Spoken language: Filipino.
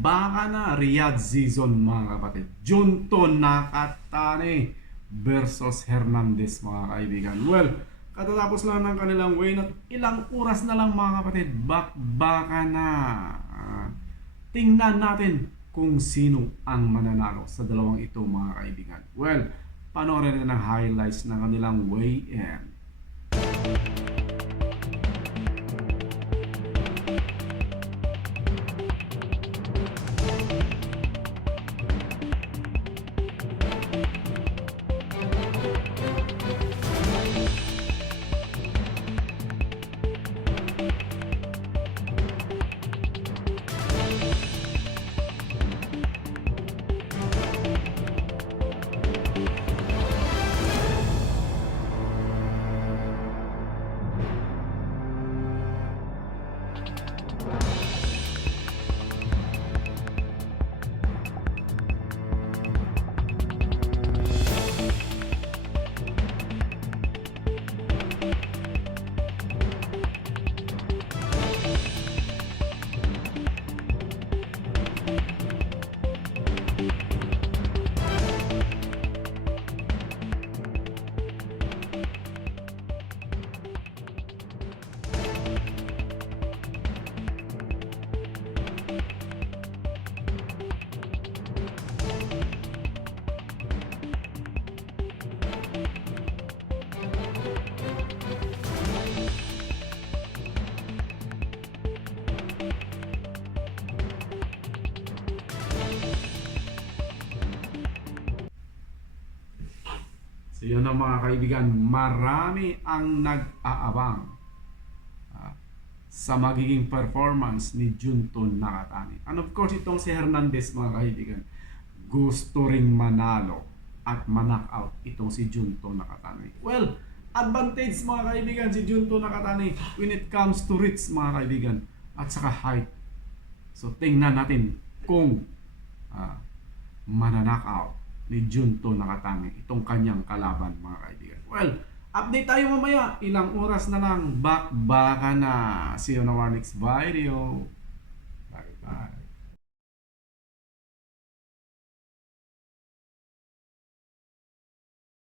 bakbaka na Riyadh season mga kapatid. Junto Nakatani versus Hernandez mga kaibigan. Well, katatapos lang ng kanilang win at ilang oras na lang mga kapatid, bakbaka na. Tingnan natin kung sino ang mananalo sa dalawang ito mga kaibigan. Well, panoorin natin ang highlights ng kanilang weigh-in. So yun ang mga kaibigan, marami ang nag-aabang sa magiging performance ni Junto Nakatani. And of course, itong si Hernandez mga kaibigan, gusto ring manalo at ma-knockout itong si Junto Nakatani. Well, advantage mga kaibigan si Junto Nakatani when it comes to reach mga kaibigan at saka height. So tingnan natin kung mananockout ni Junto Nakatani itong kanyang kalaban mga kaibigan. Well, update tayo mamaya. Ilang oras na lang. Bakbaka na. See you on our next video. Bye bye.